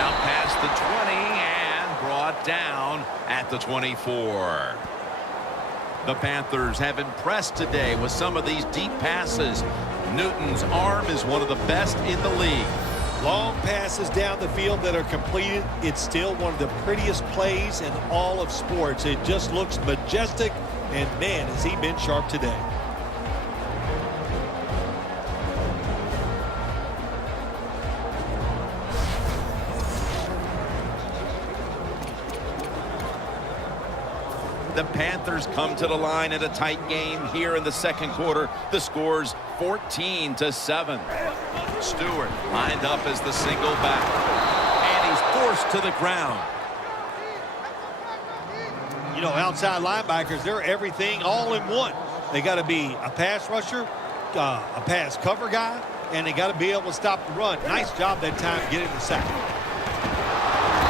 out past the 20 and brought down at the 24. The Panthers have impressed today with some of these deep passes. Newton's arm is one of the best in the league. Long passes down the field that are completed. It's still one of the prettiest plays in all of sports. It just looks majestic, and man, has he been sharp today. The Panthers come to the line in a tight game here in the second quarter. The score's 14-7. Stewart lined up as the single back. And he's forced to the ground. You know, outside linebackers, they're everything all in one. They got to be a pass rusher, a pass cover guy, and they got to be able to stop the run. Nice job that time getting the sack.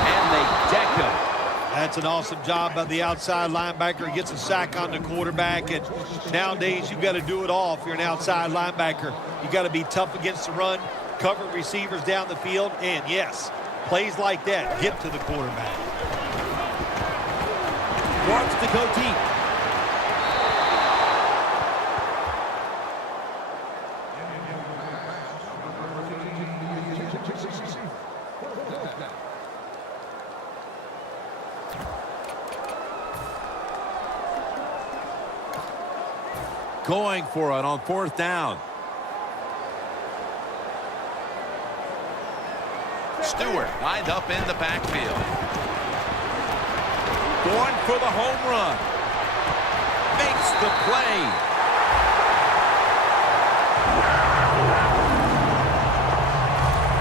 And they deck him. That's an awesome job by the outside linebacker. He gets a sack on the quarterback, and nowadays you've got to do it all if you're an outside linebacker. You've got to be tough against the run, cover receivers down the field, and yes, plays like that get to the quarterback. Wants to go deep. Going for it on fourth down. Stewart lined up in the backfield. Going for the home run. Makes the play.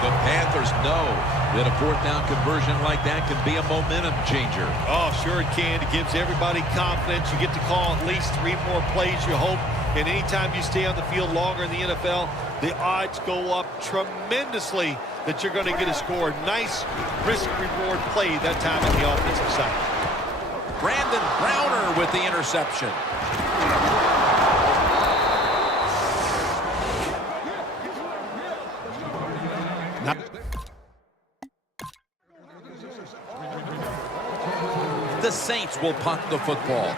The Panthers know that a fourth down conversion like that can be a momentum changer. Oh, sure it can. It gives everybody confidence. You get to call at least 3 more plays, you hope. And anytime you stay on the field longer in the NFL, the odds go up tremendously that you're going to get a score. Nice risk-reward play that time on the offensive side. Brandon Browner with the interception. The Saints will punt the football.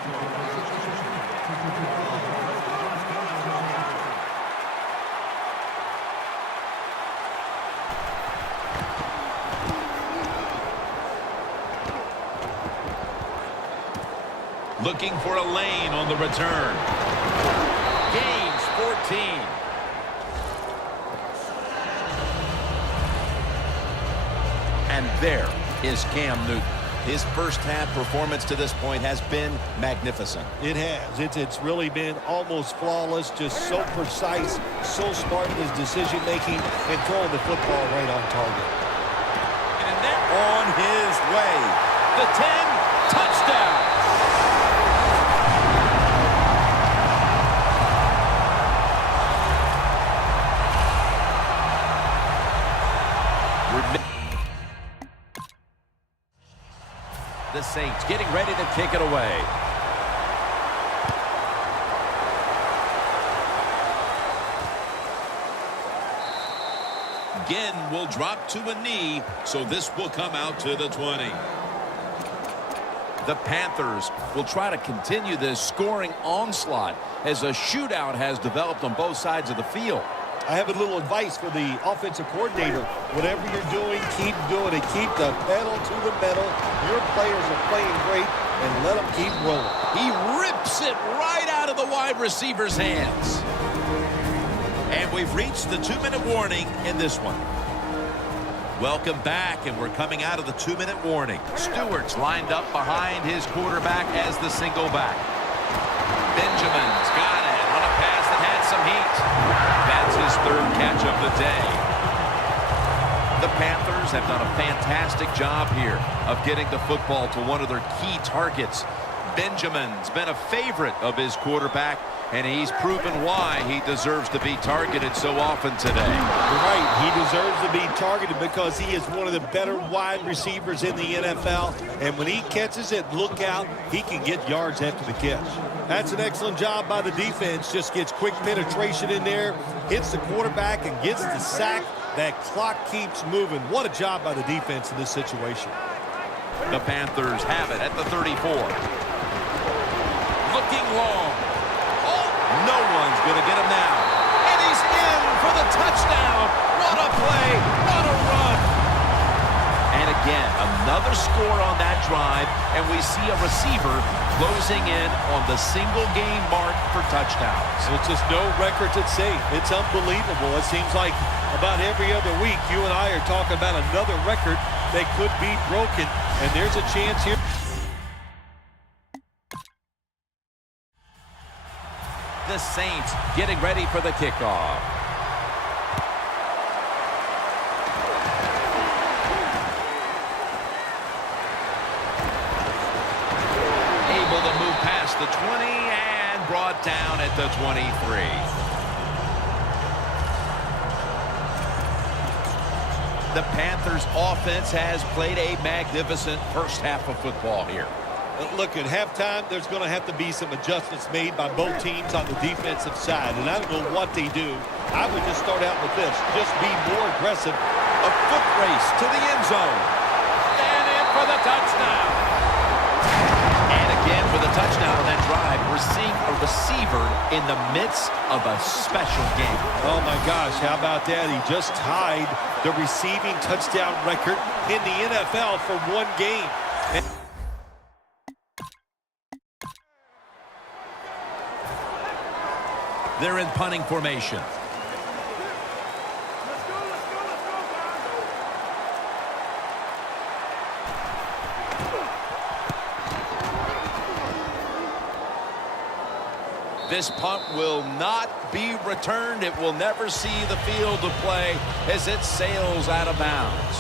Looking for a lane on the return. Gains 14. And there is Cam Newton. His first-half performance to this point has been magnificent. It has. It's really been almost flawless, just so precise, so smart in his decision-making, and throwing the football right on target. And they're on his way. The 10, touchdown. The Saints getting ready to kick it away. Ginn will drop to a knee, so this will come out to the 20. The Panthers will try to continue this scoring onslaught as a shootout has developed on both sides of the field. I have a little advice for the offensive coordinator. Whatever you're doing, keep doing it. Keep the pedal to the metal. Your players are playing great, and let them keep rolling. He rips it right out of the wide receiver's hands. And we've reached the 2-minute warning in this one. Welcome back, and we're coming out of the 2-minute warning. Stewart's lined up behind his quarterback as the single back. Benjamin's got it on a pass that had some heat. That's his third catch of the day. The Panthers have done a fantastic job here of getting the football to one of their key targets. Benjamin's been a favorite of his quarterback, and he's proven why he deserves to be targeted so often today. You're right. He deserves to be targeted because he is one of the better wide receivers in the NFL. And when he catches it, look out, he can get yards after the catch. That's an excellent job by the defense. Just gets quick penetration in there, hits the quarterback, and gets the sack that clock keeps moving. What a job by the defense in this situation. The Panthers have it at the 34. Looking long. Oh, no one's going to get him now. And he's in for the touchdown. What a play. What a run. And again, another score on that drive, and we see a receiver closing in on the single game mark for touchdowns. It's just no record to say. It's unbelievable. It seems like about every other week you and I are talking about another record that could be broken, and there's a chance here. The Saints getting ready for the kickoff. Able to move past the 20 and brought down at the 23. The Panthers offense has played a magnificent first half of football here. Look, at halftime, there's going to have to be some adjustments made by both teams on the defensive side, and I don't know what they do. I would just start out with this. Just be more aggressive. A foot race to the end zone. And in for the touchdown. And again for the touchdown on that drive, we're seeing a receiver in the midst of a special game. Oh, my gosh, how about that? He just tied the receiving touchdown record in the NFL for one game. They're in punting formation. This punt will not be returned. It will never see the field of play as it sails out of bounds.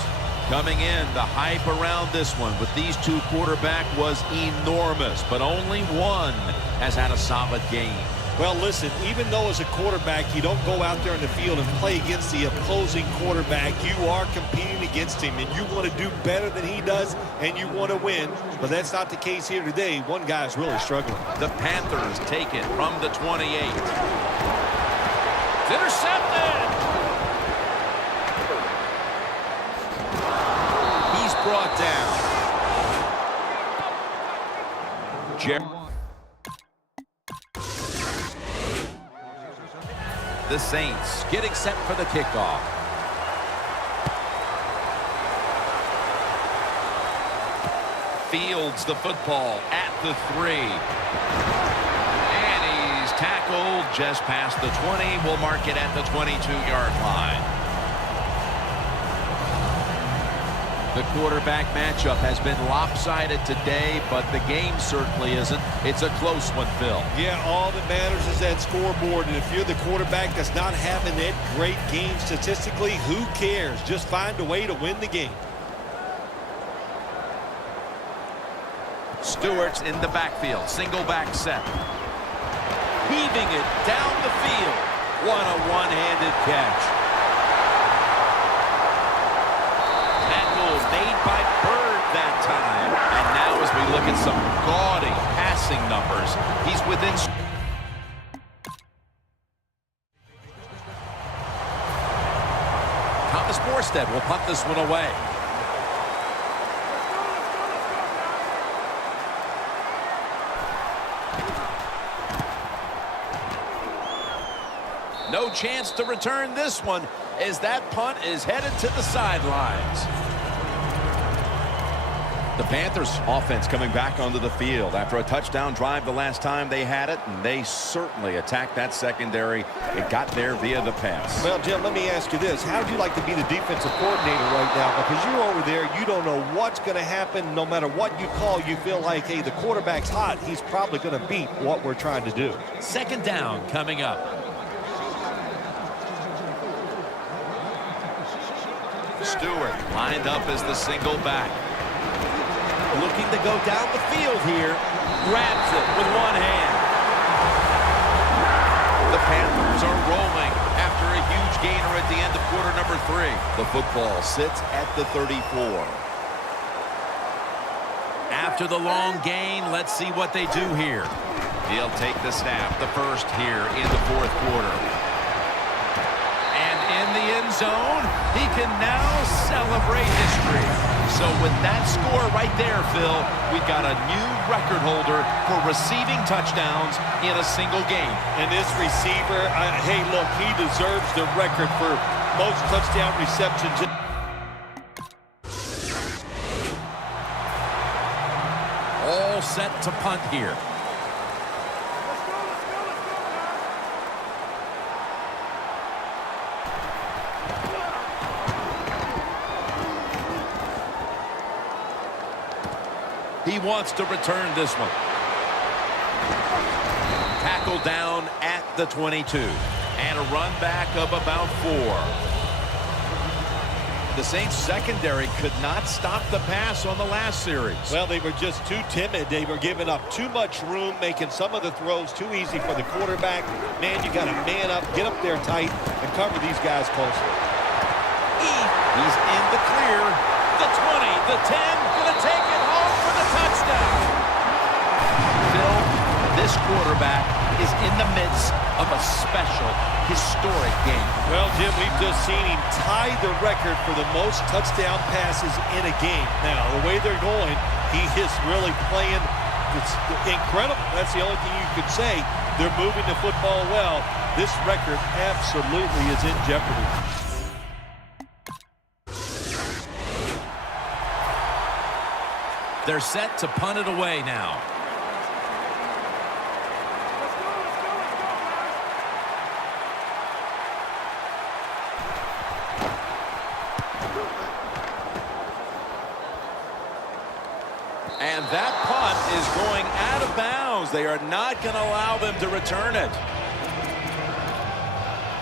Coming in, the hype around this one with these two quarterbacks was enormous, but only one has had a solid game. Well, listen, even though as a quarterback you don't go out there in the field and play against the opposing quarterback, you are competing against him, and you want to do better than he does, and you want to win. But that's not the case here today. One guy's really struggling. The Panthers take it from the 28. It's intercepted. He's brought down. The Saints getting set for the kickoff. Fields the football at the 3. And he's tackled just past the 20. We'll mark it at the 22-yard line. The quarterback matchup has been lopsided today, but the game certainly isn't. It's a close one, Phil. Yeah, all that matters is that scoreboard, and if you're the quarterback that's not having that great game statistically, who cares? Just find a way to win the game. Stewart's in the backfield, single back set. Heaving it down the field. What a one-handed catch. Made by Bird that time. And now as we look at some gaudy passing numbers, he's within. Thomas Morstead will punt this one away. No chance to return this one as that punt is headed to the sidelines. The Panthers offense coming back onto the field after a touchdown drive the last time they had it, and they certainly attacked that secondary. It got there via the pass. Well, Jim, let me ask you this. How would you like to be the defensive coordinator right now? Because you're over there, you don't know what's going to happen. No matter what you call, you feel like, hey, the quarterback's hot. He's probably going to beat what we're trying to do. Second down coming up. Stewart lined up as the single back. Looking to go down the field here. Grabs it with one hand. The Panthers are rolling after a huge gainer at the end of quarter number 3. The football sits at the 34. After the long gain, let's see what they do here. He'll take the snap, the first here in the fourth quarter. And in the end zone. He can now celebrate history. So with that score right there, Phil, we've got a new record holder for receiving touchdowns in a single game. And this receiver, hey, look, he deserves the record for most touchdown receptions. All set to punt here. He wants to return this one. Tackled down at the 22. And a run back of about 4. The Saints secondary could not stop the pass on the last series. Well, they were just too timid. They were giving up too much room, making some of the throws too easy for the quarterback. Man, you got to man up, get up there tight, and cover these guys closely. He's in the clear. The 20, the 10, gonna take it home for the touchdown. Phil, this quarterback is in the midst of a special, historic game. Well, Jim, we've just seen him tie the record for the most touchdown passes in a game. Now, the way they're going, he is really playing. It's incredible. That's the only thing you could say. They're moving the football well. This record absolutely is in jeopardy. They're set to punt it away now. And that punt is going out of bounds. They are not going to allow them to return it.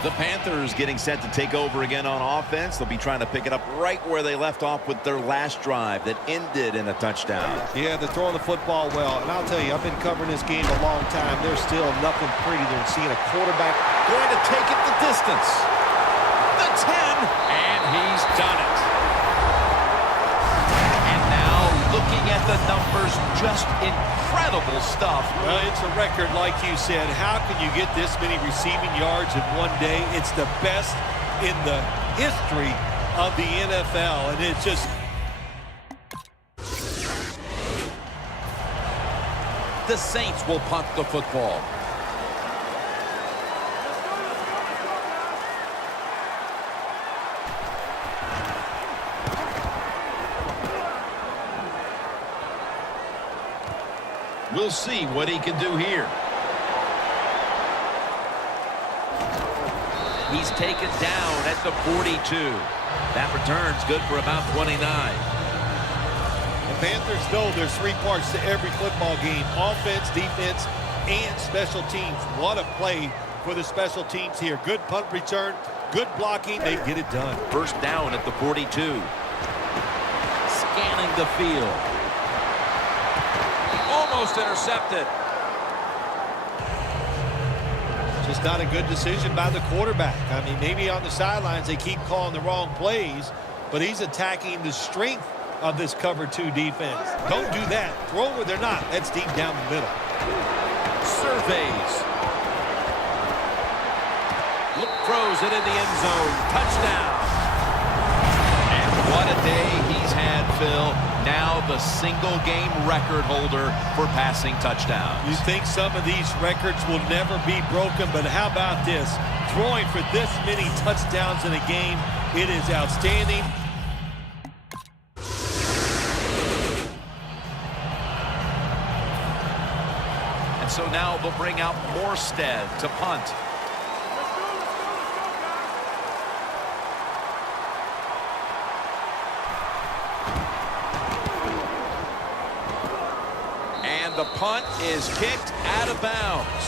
The Panthers getting set to take over again on offense. They'll be trying to pick it up right where they left off with their last drive that ended in a touchdown. Yeah, they're throwing the football well. And I'll tell you, I've been covering this game a long time. There's still nothing prettier than seeing a quarterback going to take it the distance. The 10, and he's done it. And now looking at the numbers, just incredible stuff. Well, it's a record, like you said. How can you get this many receiving yards in one day? It's the best in the history of the NFL, and it's just... The Saints will punt the football. We'll see what he can do here. He's taken down at the 42. That return's good for about 29. The Panthers know there's 3 parts to every football game: offense, defense, and special teams. What a play for the special teams here. Good punt return, good blocking. They get it done. First down at the 42. Scanning the field. Almost intercepted. Just not a good decision by the quarterback. I mean, maybe on the sidelines they keep calling the wrong plays, but he's attacking the strength of this cover 2 defense. Don't do that. Throw where they're not. That's deep down the middle. Surveys. Throws it in the end zone. Touchdown. And what a day he's had, Phil. Now the single game record holder for passing touchdowns. You think some of these records will never be broken, but how about this? Throwing for this many touchdowns in a game, it is outstanding. And so now they'll bring out Morstead to punt. The punt is kicked out of bounds.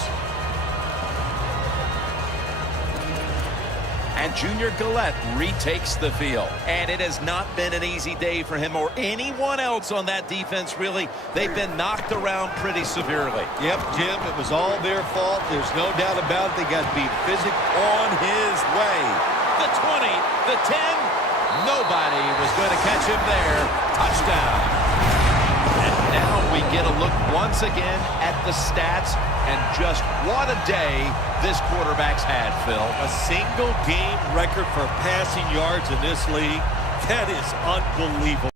And Junior Gillette retakes the field. And it has not been an easy day for him or anyone else on that defense, really. They've been knocked around pretty severely. Yep, Jim, it was all their fault. There's no doubt about it. They got to be physical. On his way. The 20, the 10. Nobody was going to catch him there. Touchdown. And now we get a look once again at the stats, and just what a day this quarterback's had, Phil. A single game record for passing yards in this league. That is unbelievable.